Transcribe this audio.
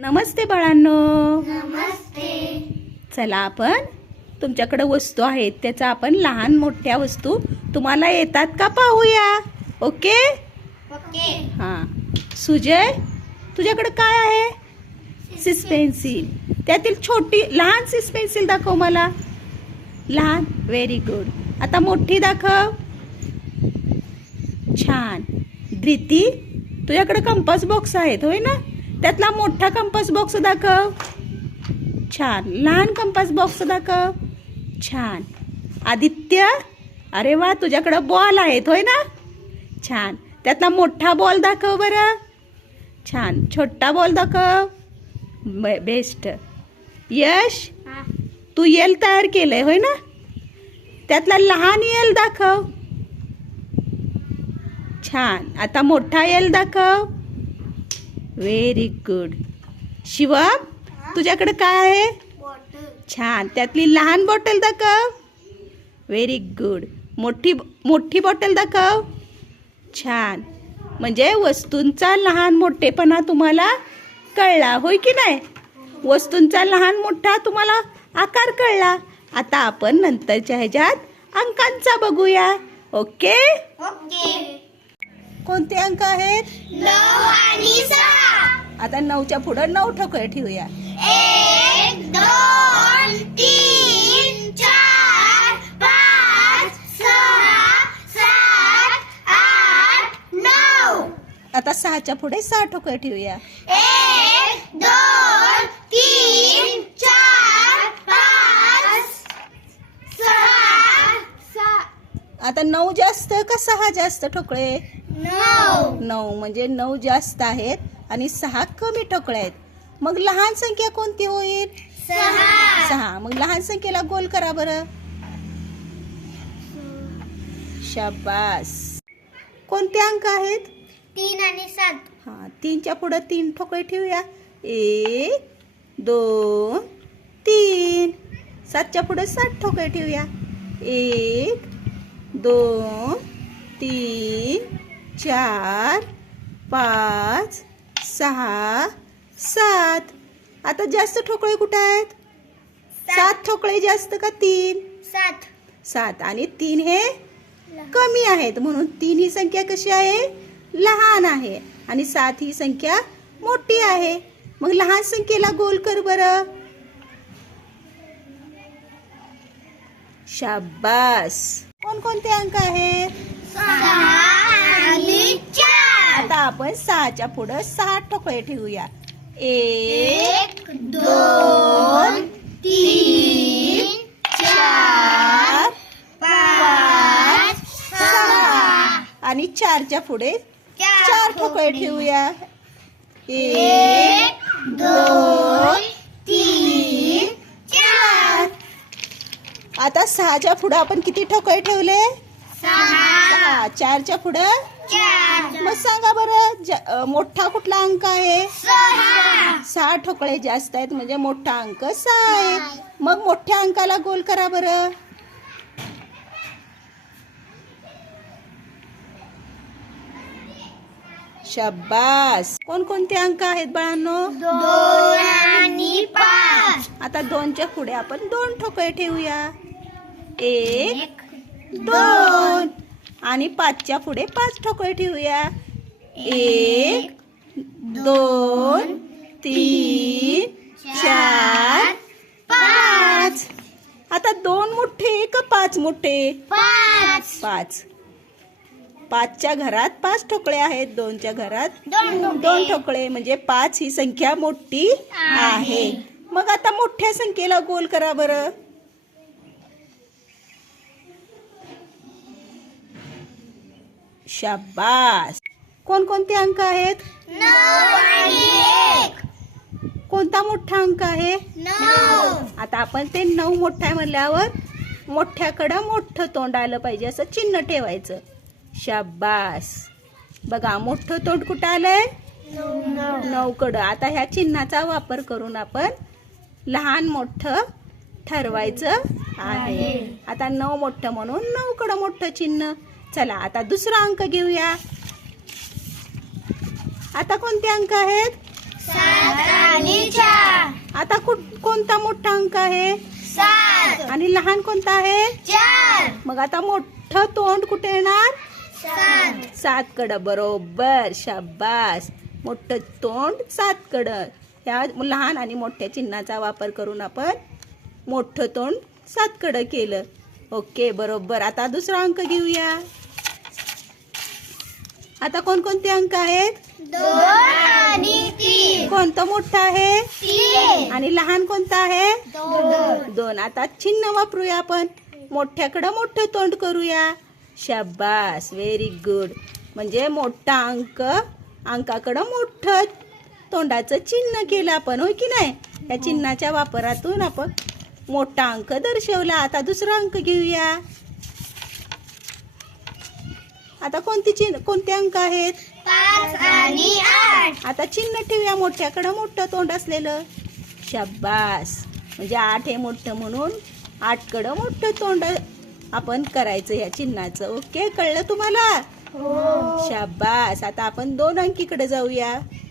नमस्ते बाळांनो. नमस्ते. चला आपण तुमच्याकडे वस्तू आहेत त्याचा आपण लहान मोठ्या वस्तू तुम्हाला येतात का पाहूया. Okay okay. हां. सुजय तुझ्याकडे काय आहे? सिस पेन्सिल. त्यातील छोटी लहान सिस पेन्सिल दाखव मला. लहान. Very good. आता मोठी दाखव. छान. धृती तुझ्याकडे कंपास बॉक्स आहेत होय ना? त्यातला मोठा कंपास बॉक्स दाखव. छान. लहान कंपास बॉक्स दाखव. छान. आदित्य अरे वा तुझ्याकडे बॉल आहेत होय ना? छान. त्यातला मोठा बॉल दाखव बरं. छान. छोटा बॉल दाखव. बेस्ट. यश तू एल तयार केलंय होय ना? त्यातला लहान एल दाखव. छान. आता मोठा एल दाखव. Very good. शिवम तुझ्याकडे काय आहे? बॉटल. छान. त्यातली लहान बॉटल दाखव. Very good. मोठी बॉटल दाखव. छान. म्हणजे वस्तूंचा लहान मोठेपणा तुम्हाला कळला होय की नाही? वस्तूंचा लहान मोठा तुम्हाला आकार कळला. आता आपण नंतरच्या ह्याच्यात अंकांचा बघूया. ओके. ओके. कोणते अंक आहेत? 9 आणि 6. आता 9च्या पुढे 9 ठोकळे ठेवूया. 1 2 3 4 5 6 7 8 9. आता 6च्या पुढे 6 ठोकळे ठेवूया. 1 2 3 4 5 6. आता 9 जास्त का 6 जास्त ठोकळे? 9. 9 म्हणजे 9 जास्त आहेत आणि 6 कमी ठोकळे आहेत. मग लहान संख्या कोणती होईल? 6. मग लहान संख्येला गोल करा बरं. शाबास. कोणते अंक आहेत? 3 आणि 7. हा 3च्या पुढे 3 ठोकळे ठेवूया. 1 2 3. 7च्या पुढे 7 ठोकळे ठेवूया. 1 2 3 4 5 6 7. आता जास्त ठोकळे कुठे आहेत? 7 ठोकळे जास्त का 3? 7. 7 आणि 3 हे कमी आहेत म्हणून 3 ही संख्या कशी आहे? लहान आहे आणि 7 ही संख्या मोठी आहे. मग लहान संख्येला गोल कर बरं. शाबास. कोणकोणते अंक आहेत? 6 आणि 4. आता आपण 6च्या पुढे 6 ठोकळे ठेवूया. 1 2 3 4 5 6. आणि 4च्या पुढे 4 ठोकळे ठेवूया. 1 2 3 4. आता 6च्या पुढे आपण किती ठोकळे ठेवले? 6. 4च्या पुढे 4. मग सांगा बरं मोठा कुठला अंक आहे? 6. 6 ठोकळे जास्त आहेत म्हणजे मोठा अंक 6 आहे. मग मोठ्या अंकाला गोल करा बरं. शाबास. कोणकोणते अंक आहेत बाळांनो? 2 आणि 5. आता 2च्या पुढे आपण 2 ठोकळे ठेवूया. 1 2 आणि 5च्या पुढे 5 ठोकळे ठेवूया. 1 2 3 4 5. आता 2 मोठे का 5 मोठे? 5. 5च्या घरात 5 ठोकळे आहेत. 2च्या घरात 2 ठोकळे म्हणजे 5 ही संख्या मोठी आहे. मग आता मोठ्या संख्येला गोल करा बरं. शाबास. कोणकोणते अंक आहेत? 9 आणि 1. कोणता मोठा अंक आहे? 9. आता आपण ते 9 मोठा आहे म्हणल्यावर मोठ्याकडं मोठं तोंड आलं पाहिजे असं चिन्ह ठेवायचं. शाबास. बघा मोठं तोंड कुठं आलंय? 9 कडं. आता ह्या चिन्हाचा वापर करून आपण लहान मोठं ठरवायचं आहे. आता 9 मोठं म्हणून 9 कडं मोठं चिन्ह. चला आता दुसरा अंक घेऊया. आता कोणते अंक आहेत? 7 आणि आता कोणता मोठा अंक आहे 7 आणि लहान कोणता आहे 4 मग आता मोठं तोंड कुठे येणार 7 7 कडं बरोबर शाबास मोठं तोंड 7 कडं ह्या लहान आणि मोठ्या चिन्हाचा वापर करून आपण मोठं तोंड 7 कडं केलं ओके बरोबर आता दुसरा अंक घेऊया आता कोणकोणते अंक आहेत 2 आणि 3 कोणतं मोठं आहे 3 आणि लहान कोणतं आहे 2 2 आता चिन्ह वापरूया आपण मोठ्याकडं मोठं तोंड करूया शाबास व्हेरी गुड म्हणजे मोठा अंकाकडं मोठं तोंडाचं चिन्ह केलं आपण होय की नाही या चिन्हाच्या वापरातून आपण मोठा अंक दर्शवला आता दुसरा अंक घेऊया आता कोणते अंक आहेत 5 आणि 8 आता चिन्ह ठेवूया मोठ्याकडं मोठं तोंड असलेलं शाबास म्हणजे 8 हे मोठं म्हणून 8 कडं मोठं तोंड आपण करायचं या चिन्हाचं ओके कळलं तुम्हाला शाबास आता आपण 2 अंकीकडे जाऊया